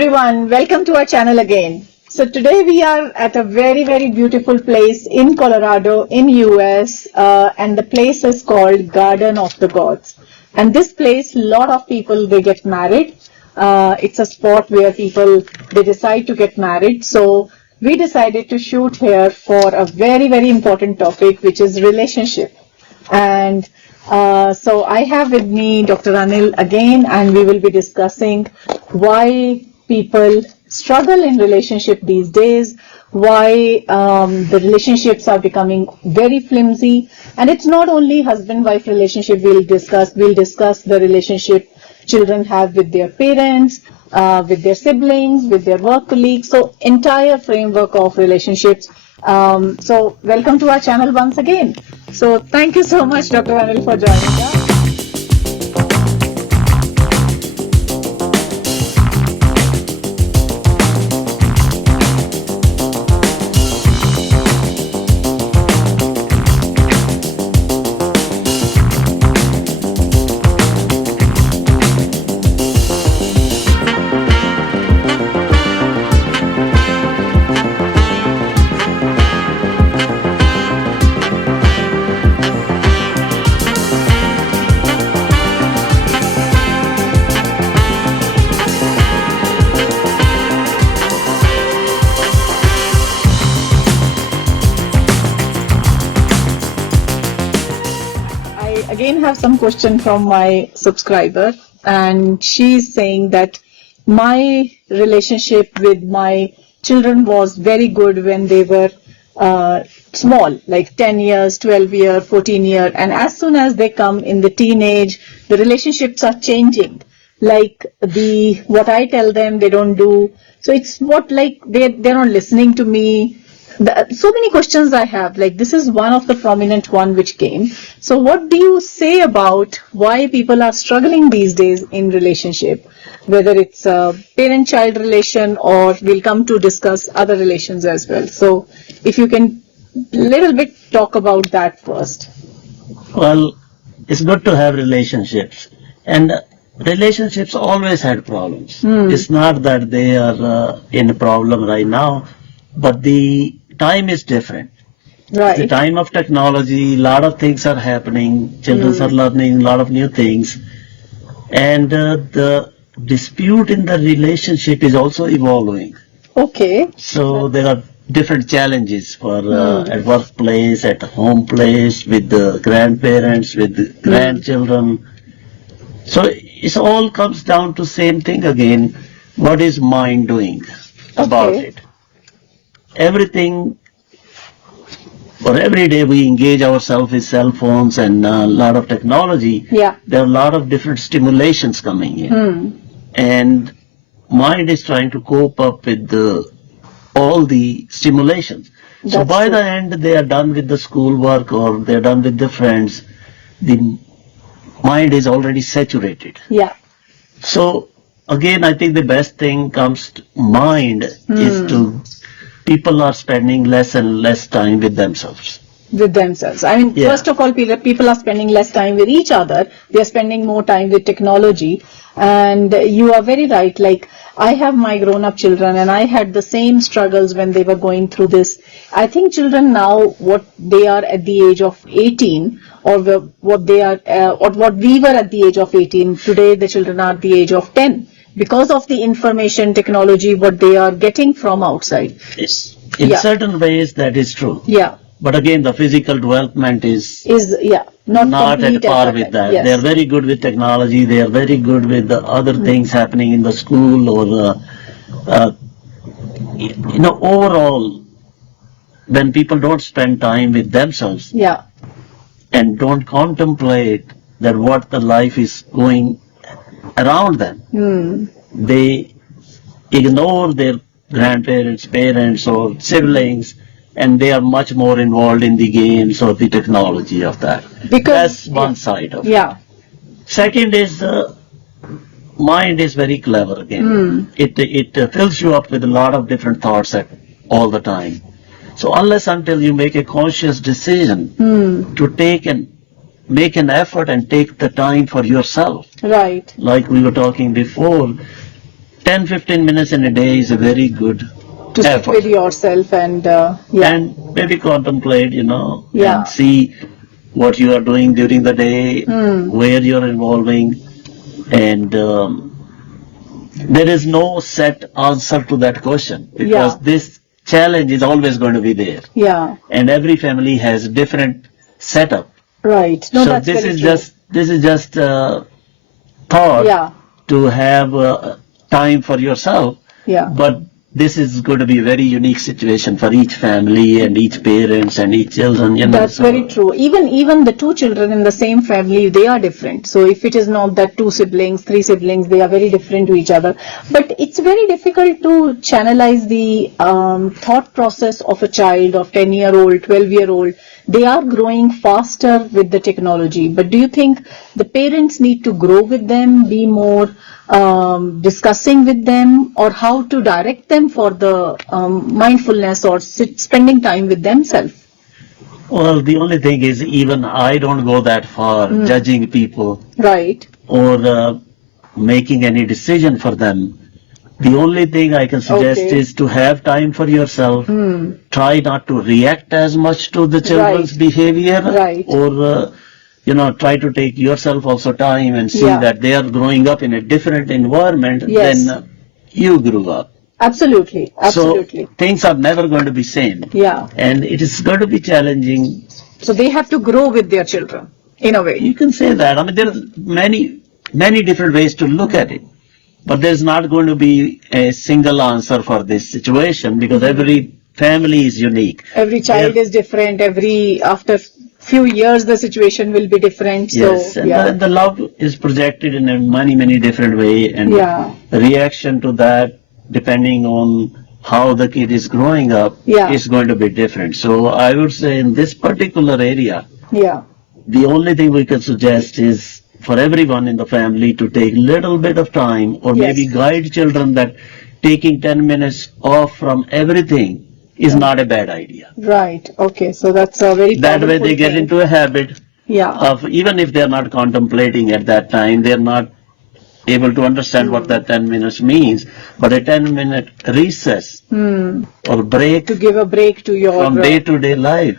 everyone, welcome to our channel again. So today we are at a very beautiful place in Colorado in US and the place is called Garden of the Gods. And this place, lot of people, they get married. It's a spot where people, they decide to get married. So we decided to shoot here for a very important topic, which is relationship. And so I have with me Dr. Anil again, and we will be discussing why people struggle in relationship these days, why the relationships are becoming very flimsy. And it's not only husband-wife relationship we'll discuss the relationship children have with their parents, with their siblings, with their work colleagues, so entire framework of relationships. So welcome to our channel once again. So thank you so much, Dr. Anil, for joining us. Again have some question from my subscriber, and she's saying that my relationship with my children was very good when they were small, like 10 years, 12 year, 14 year, and as soon as they come in the teenage, the relationships are changing. Like what I tell them, they don't do. So it's what, like they're not listening to me. So many questions I have, like this is one of the prominent one which came. So what do you say about why people are struggling these days in relationship, whether it's a parent-child relation or we'll come to discuss other relations as well. So if you can little bit talk about that first. Well, it's good to have relationships, and relationships always had problems. It's not that they are in a problem right now, but the time is different. Right. The time of technology, a lot of things are happening, children are learning a lot of new things, and the dispute in the relationship is also evolving. Okay. So there are different challenges for at workplace, at home place, with the grandparents, with the grandchildren. So it all comes down to same thing again. What is mind doing about it? Everything, or every day we engage ourselves with cell phones and a lot of technology. Yeah. There are a lot of different stimulations coming in, and mind is trying to cope up with all the stimulations. So by the end they are done with the schoolwork or they are done with the friends, the mind is already saturated. Yeah. So again, I think the best thing comes to mind is to people are spending less and less time with themselves. With themselves. I mean, first of all, people are spending less time with each other. They are spending more time with technology. And you are very right. Like, I have my grown-up children, and I had the same struggles when they were going through this. I think children now, what they are at the age of 18, or what they are, or what we were at the age of 18, today the children are at the age of 10. Because of the information technology, what they are getting from outside. In certain ways, that is true. Yeah. But again, the physical development is not at par with that. Yes. They are very good with technology. They are very good with the other things happening in the school or, overall, when people don't spend time with themselves and don't contemplate that what the life is going around them, they ignore their grandparents, parents, or siblings, and they are much more involved in the games or the technology of that. That's one side of it. Second is the mind is very clever again. It fills you up with a lot of different thoughts all the time. So unless until you make a conscious decision to make an effort and take the time for yourself. Right. Like we were talking before, 10-15 minutes in a day is a very good To sit effort. with yourself and And maybe contemplate, Yeah. and see what you are doing during the day, where you're involving, and there is no set answer to that question because Yeah. this challenge is always going to be there, yeah, and every family has different setup. right. No, So that's this very is true. just thought Yeah, to have time for yourself, yeah. but this is going to be a very unique situation for each family and each parents and each children. That's so- very true. Even the two children in the same family, they are different. So if it is not that two siblings, three siblings, they are very different to each other. But it's very difficult to channelize the thought process of a child of 10-year-old, 12-year-old. They are growing faster with the technology. But do you think the parents need to grow with them, be more discussing with them, or how to direct them for the mindfulness or spending time with themselves? Well, the only thing is, even I don't go that far judging people Right. or making any decision for them. The only thing I can suggest Okay. is to have time for yourself. Try not to react as much to the children's Right. behavior, Right. or try to take yourself also time and see Yeah. that they are growing up in a different environment Yes. than you grew up. Absolutely. Absolutely. So things are never going to be same, Yeah. and it is going to be challenging. So they have to grow with their children in a way. You can say that. I mean, there are many different ways to look at it, but there's not going to be a single answer for this situation because every family is unique. Every child Yeah. is different. After few years, the situation will be different. Yes, So and yeah. the love is projected in a many different way, and Yeah. reaction to that, depending on how the kid is growing up, Yeah. is going to be different. So I would say in this particular area, Yeah. the only thing we can suggest is for everyone in the family to take little bit of time, or Yes. maybe guide children that taking 10 minutes off from everything is not a bad idea. Right. Okay. So that's a very That way powerful they get thing. into a habit Yeah. of, even if they're not contemplating at that time, they're not able to understand what that 10 minutes means, but a 10-minute recess or break To give a break to your from day-to-day life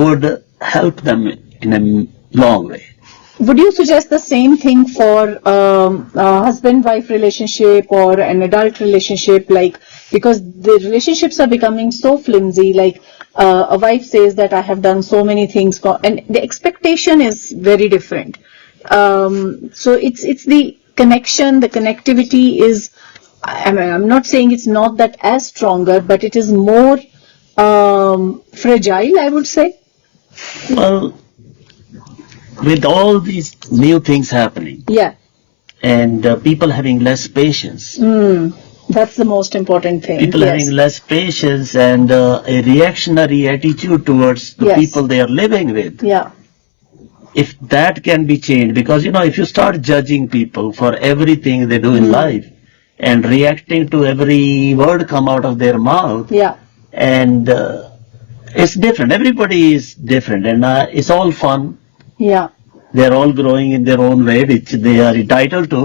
would help them in a long way. Would you suggest the same thing for a husband-wife relationship or an adult relationship? Like, because the relationships are becoming so flimsy, like a wife says that I have done so many things, and the expectation is very different. So it's the connection, the connectivity is, I mean, I'm not saying it's not that as stronger, but it is more fragile, I would say. Well, with all these new things happening Yeah. and people having less patience, That's the most important thing. people Yes. having less patience and a reactionary attitude towards the Yes. people they are living with, Yeah. if that can be changed, because if you start judging people for everything they do in life and reacting to every word come out of their mouth, Yeah. and it's different. Everybody is different, and it's all fun. Yeah. They're all growing in their own way, which they are entitled to.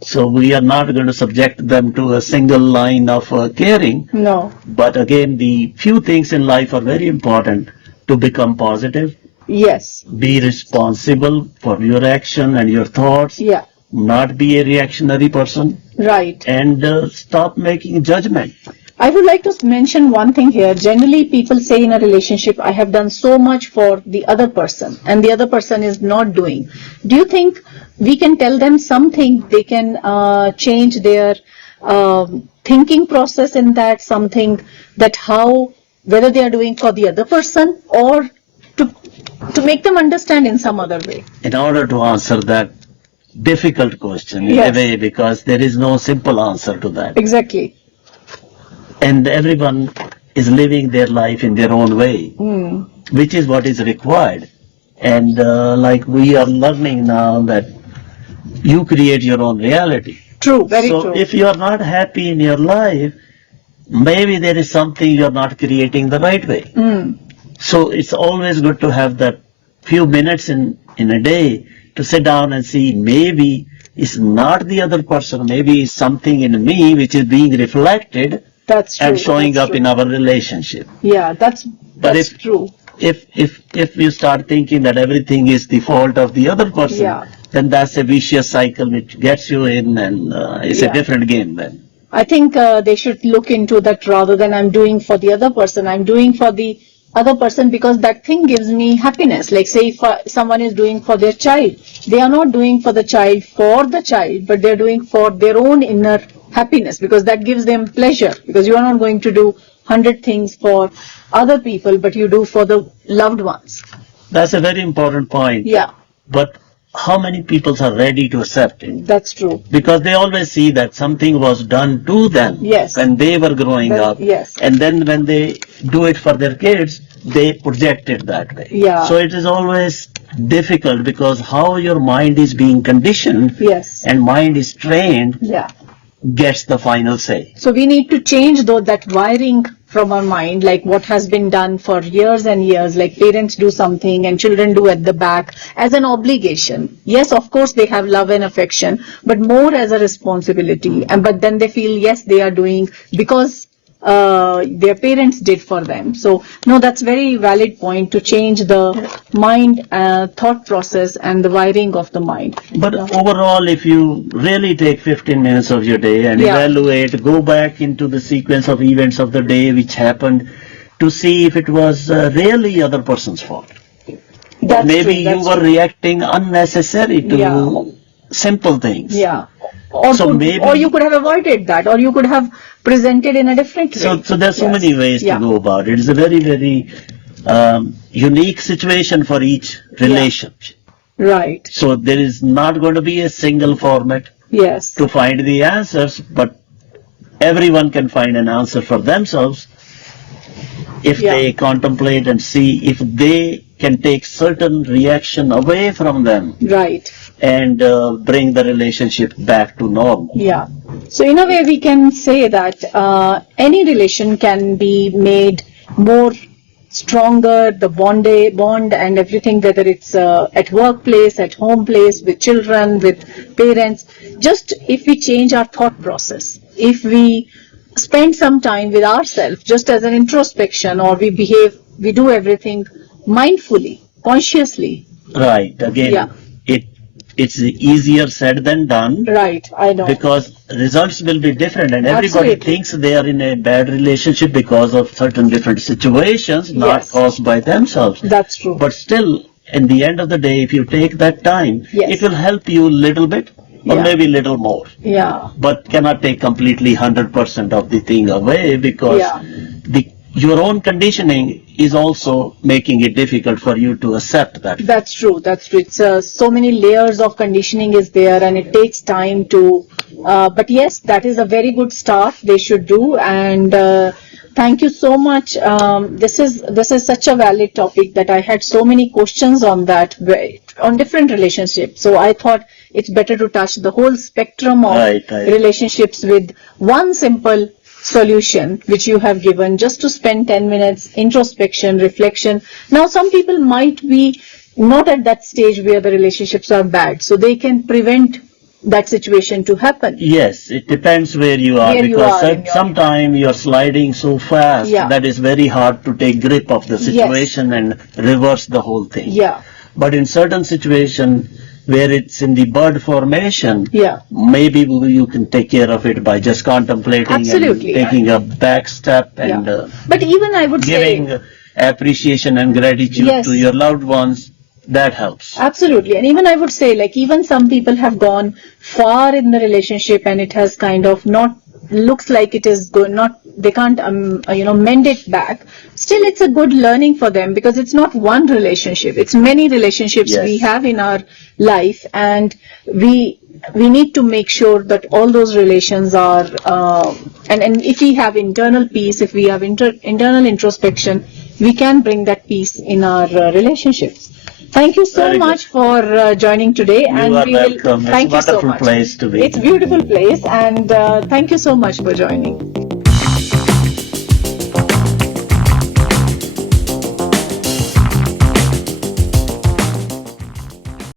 So we are not going to subject them to a single line of caring. No. But again, the few things in life are very important: to become positive, Yes. be responsible for your action and your thoughts, Yeah. not be a reactionary person, Right. and stop making judgment. I would like to mention one thing here. Generally, people say in a relationship, I have done so much for the other person, and the other person is not doing. Do you think we can tell them something? They can change their thinking process in that, something that how, whether they are doing for the other person or to make them understand in some other way. In order to answer that difficult question in Yes. a way, because there is no simple answer to that. Exactly. And everyone is living their life in their own way, which is what is required. And like we are learning now that you create your own reality. True. Very So true. if you are not happy in your life, maybe there is something you are not creating the right way. So it's always good to have that few minutes in a day to sit down and see maybe is not the other person. Maybe it's something in me which is being reflected That's true. and showing That's up true. in our relationship. Yeah, that's if- true. If you start thinking that everything is the fault of the other person, Yeah. then that's a vicious cycle which gets you in, and it's Yeah. a different game then. I think they should look into that rather than I'm doing for the other person. I'm doing for the other person because that thing gives me happiness. Like say if someone is doing for their child, they are not doing for the child, but they're doing for their own inner happiness because that gives them pleasure because you are not going to do 100 things for other people, but you do for the loved ones. That's a very important point. Yeah, But how many people are ready to accept it? that's true. Because they always see that something was done to them Yes. when they were growing up. Yes. And then when they do it for their kids, they project it that way. Yeah. So it is always difficult because how your mind is being conditioned Yes. and mind is trained Yeah. gets the final say. So we need to change that wiring from our mind, like what has been done for years and years, like parents do something and children do at the back as an obligation. Yes, of course they have love and affection, but more as a responsibility. And but then they feel, yes, they are doing because their parents did for them. So no, that's very valid point to change the mind thought process and the wiring of the mind. But overall, if you really take 15 minutes of your day and Yeah. evaluate, go back into the sequence of events of the day which happened to see if it was really other person's fault. That's Maybe true, you that's were true. reacting unnecessary to Yeah. simple things. Yeah. Or, So maybe- or you could have avoided that, or you could have presented in a different way. So there's so Yes. many ways Yeah. to go about it. It's a very, very unique situation for each relationship. Right. So there is not going to be a single format Yes. to find the answers, but everyone can find an answer for themselves if Yeah. they contemplate and see if they can take certain reaction away from them Right. and bring the relationship back to normal. Yeah. So in a way, we can say that any relation can be made more stronger, the bond and everything, whether it's at workplace, at home place, with children, with parents, just if we change our thought process, if we spend some time with ourselves, just as an introspection, or we do everything mindfully, consciously. Right. Again, Yeah. it's easier said than done. Right, I know. Because results will be different, and everybody Absolutely. thinks they are in a bad relationship because of certain different situations, not Yes. caused by themselves. That's true. But still, in the end of the day, if you take that time, Yes. it will help you a little bit or Yeah. maybe a little more. Yeah. But cannot take completely 100% of the thing away because Yeah. your own conditioning is also making it difficult for you to accept that. That's true. That's true. It's so many layers of conditioning is there, and it takes time to. But yes, that is a very good start. They should do, and thank you so much. This is such a valid topic that I had so many questions on that on different relationships. So I thought it's better to touch the whole spectrum of Right. relationships with one simple solution which you have given, just to spend 10 minutes introspection, reflection. Now some people might be not at that stage where the relationships are bad, so they can prevent that situation to happen. Yes, it depends where you are, Where you because are in your- sometimes you're sliding so fast Yeah. that it's very hard to take grip of the situation and reverse the whole thing. Yeah, But in certain situation where it's in the bud formation, yeah, maybe you can take care of it by just contemplating Absolutely. and taking a back step and yeah. But even I would giving say, appreciation and gratitude Yes. to your loved ones. That helps. absolutely. And even I would say, like, even some people have gone far in the relationship and it has kind of not, looks like it is good, not, they can't, mend it back. Still, it's a good learning for them because it's not one relationship. It's many relationships Yes. we have in our life, and we need to make sure that all those relations are, and if we have internal peace, if we have internal introspection, we can bring that peace in our relationships. Thank you so Very good. much for joining today. You are welcome. It's Thank a you so wonderful much. place to be. It's a beautiful place, and thank you so much for joining.